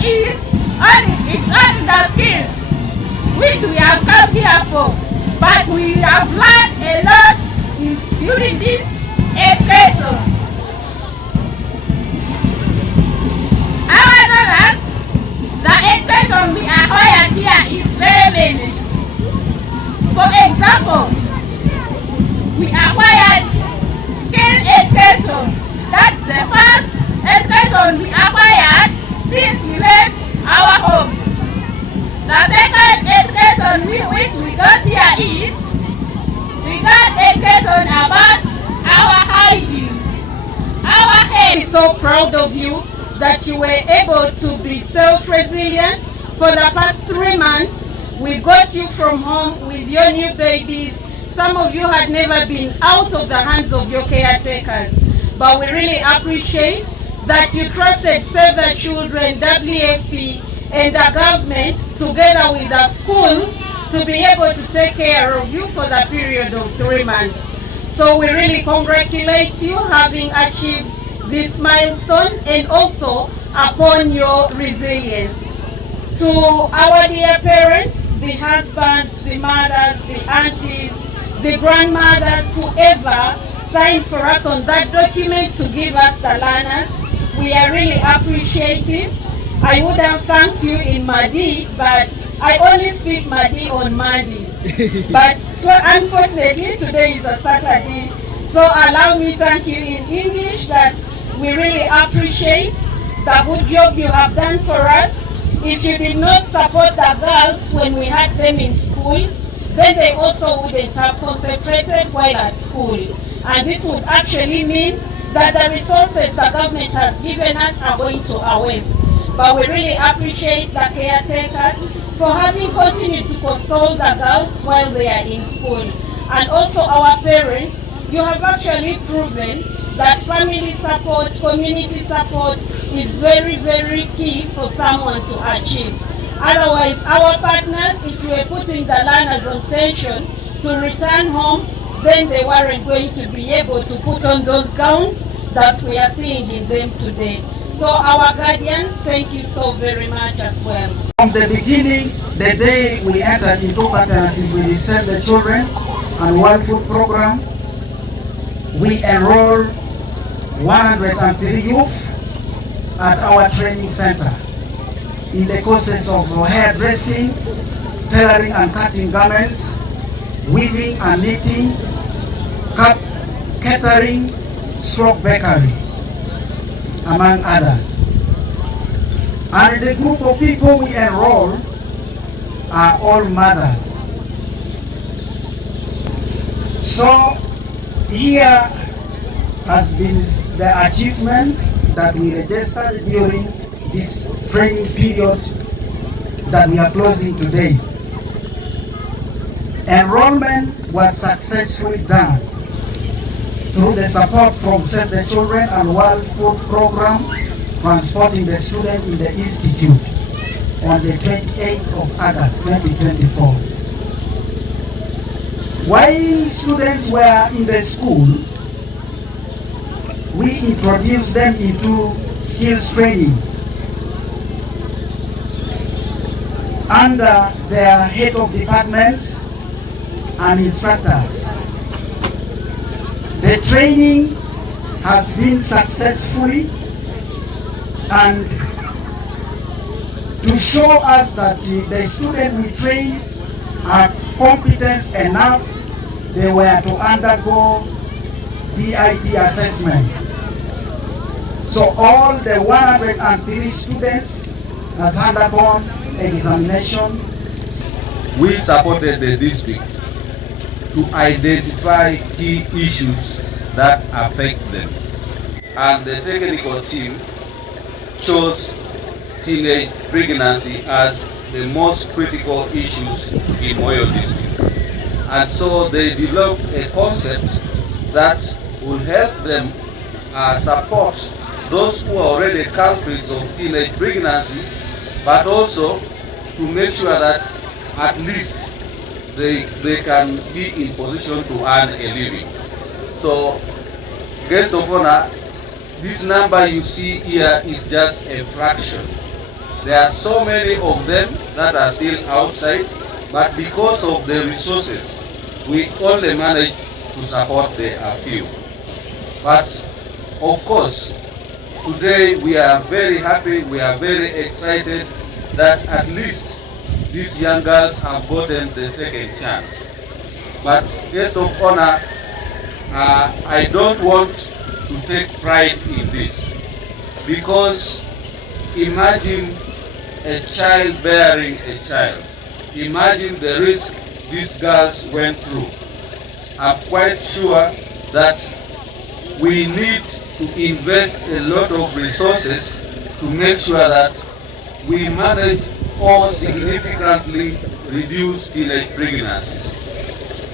is it's only the skills which we have come here for, but we have learned a lot during this education. Our learners, the education we acquired here is very many. For example, we acquired skill education. That's the first education we acquired since we left our homes. The second education which we got here is we got education about our hygiene. Our health. I'm so proud of you that you were able to be self-resilient for the past 3 months. We got you from home with your new babies. Some of you had never been out of the hands of your caretakers. But we really appreciate that you trusted Save the Children, WFP, and the government together with the schools to be able to take care of you for the period of 3 months. So we really congratulate you having achieved this milestone and also upon your resilience. To our dear parents, the husbands, the mothers, the aunties, the grandmothers, whoever signed for us on that document to give us the learners, we are really appreciative. I would have thanked you in Madi, but I only speak Madi on Mondays. But unfortunately, today is a Saturday, so allow me to thank you in English that we really appreciate the good job you have done for us. If you did not support the girls when we had them in school, then they also wouldn't have concentrated while at school. And this would actually mean that the resources the government has given us are going to our waste. But we really appreciate the caretakers for having continued to console the girls while they are in school. And also our parents, you have actually proven that family support, community support is very, very key for someone to achieve. Otherwise, our partners, if you were putting the learners on tension to return home, then they weren't going to be able to put on those gowns that we are seeing in them today. So our guardians, thank you so very much as well. From the beginning, the day we entered into partnership with the Save the Children and World Food Programe, we enrolled 103 youth at our training center in the courses of hairdressing, tailoring and cutting garments, weaving and knitting, catering, stroke bakery, among others. And the group of people we enroll are all mothers. So here has been the achievement that we registered during this training period that we are closing today. Enrollment was successfully done through the support from Save the Children and World Food Programe, transporting the student in the institute on the 28th of August 2024. While students were in the school, we introduced them into skills training under their head of departments and instructors. The training has been successfully, and to show us that the students we train are competent enough, they were to undergo DIT assessment. So all the 103 students has undergone examination. We supported the district to identify key issues that affect them. And the technical team chose teenage pregnancy as the most critical issues in Moyo district. And so they developed a concept that will help them support those who are already culprits of teenage pregnancy, but also to make sure that at least they can be in position to earn a living. So, guest of honor, this number you see here is just a fraction There are so many of them that are still outside, but because of the resources, we only manage to support the few. But of course, today we are very happy, we are very excited that at least these young girls have gotten the second chance. But guest of honor, I don't want to take pride in this, because imagine a child bearing a child. Imagine the risk these girls went through. I'm quite sure that we need to invest a lot of resources to make sure that we manage or significantly reduce teenage pregnancies.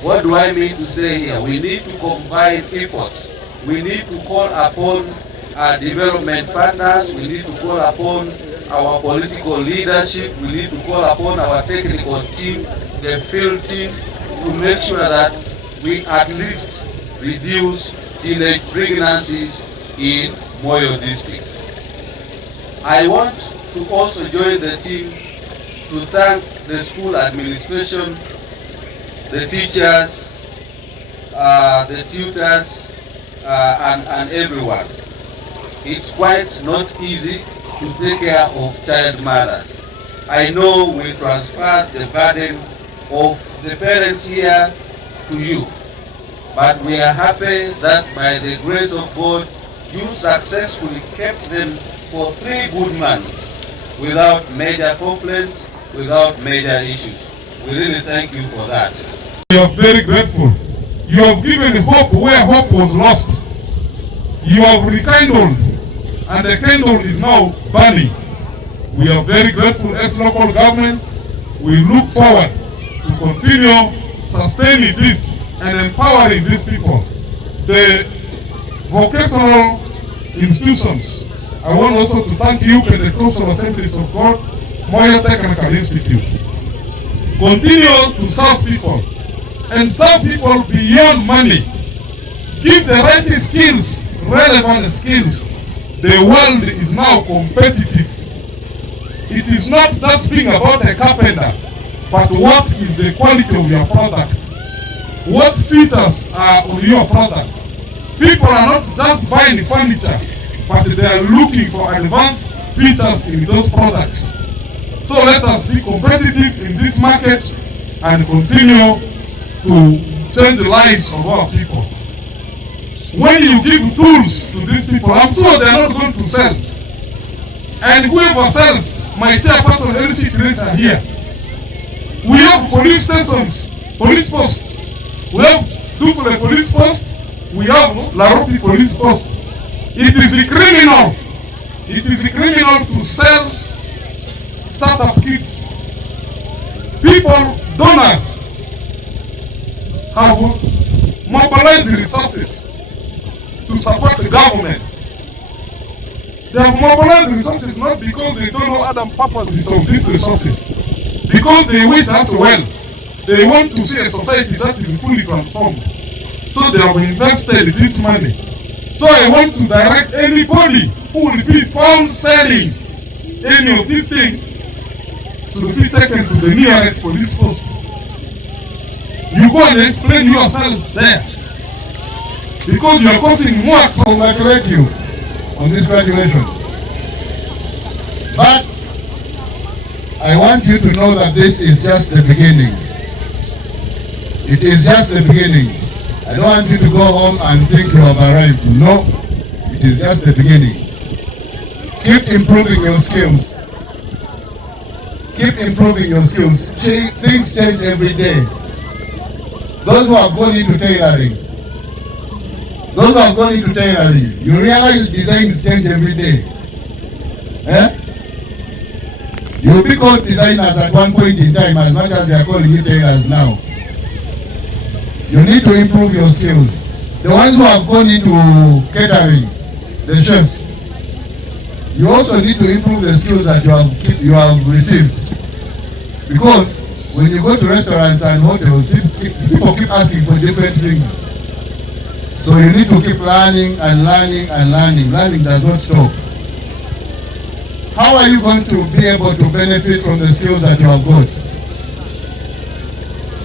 What do I mean to say here? We need to combine efforts. We need to call upon our development partners. We need to call upon our political leadership. We need to call upon our technical team, the field team, to make sure that we at least reduce teenage pregnancies in Moyo district. I want to also join the team to thank the school administration, the teachers, the tutors, and everyone. It's quite not easy to take care of child mothers. I know we transfer the burden of the parents here to you, but we are happy that by the grace of God, you successfully kept them for 3 good months without major complaints, without major issues. We really thank you for that. We are very grateful. You have given hope where hope was lost. You have rekindled, and the candle is now burning. We are very grateful as local government. We look forward to continue sustaining this and empowering these people. The vocational institutions, I want also to thank you, Pentecostal Assemblies of God, Moyo Technical Institute. Continue to serve people, and serve people beyond money. Give the right skills, relevant skills. The world is now competitive. It is not just being about a carpenter, but what is the quality of your product? What features are on your product? People are not just buying furniture, but they are looking for advanced features in those products. So let us be competitive in this market and continue to change the lives of our people. When you give tools to these people, I'm sure they are not going to sell. And whoever sells, my chairperson LC Grace are here. We have police stations, police posts. We have Dufle police post. We have Laropi police post. It is a criminal. It is a criminal to sell startup kits. People, donors, have mobilized resources to support the government. They have mobilized resources not because they don't know other purposes of these resources, because they wish us well. They want to see a society that is fully transformed. So they have invested this money. So I want to direct anybody who will be found selling any of these things to be taken to the nearest police post. You go and explain yourselves there, because you are causing more. Congratulate you on this graduation. But I want you to know that this is just the beginning. It is just the beginning. I don't want you to go home and think you have arrived. No, it is just the beginning. Keep improving your skills. Keep improving your skills. Things change every day. Those who have gone into tailoring, you realize designs change every day. You'll be called designers at one point in time as much as they are calling you tailors now. You need to improve your skills. The ones who have gone into catering, the chefs, you also need to improve the skills that you have received. Because when you go to restaurants and hotels, people keep asking for different things. So you need to keep learning and learning and learning. Learning does not stop. How how are you going to be able to benefit from the skills that you have got?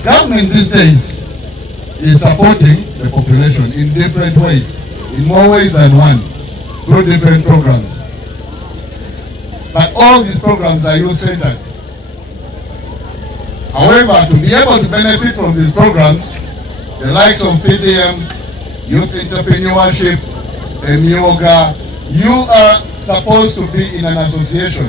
Government these days is supporting the population in different ways, in more ways than one, through different programs. But all these programs are youth-centered. However, to be able to benefit from these programs, the likes of PDM, youth entrepreneurship, MYOGA, you are supposed to be in an association.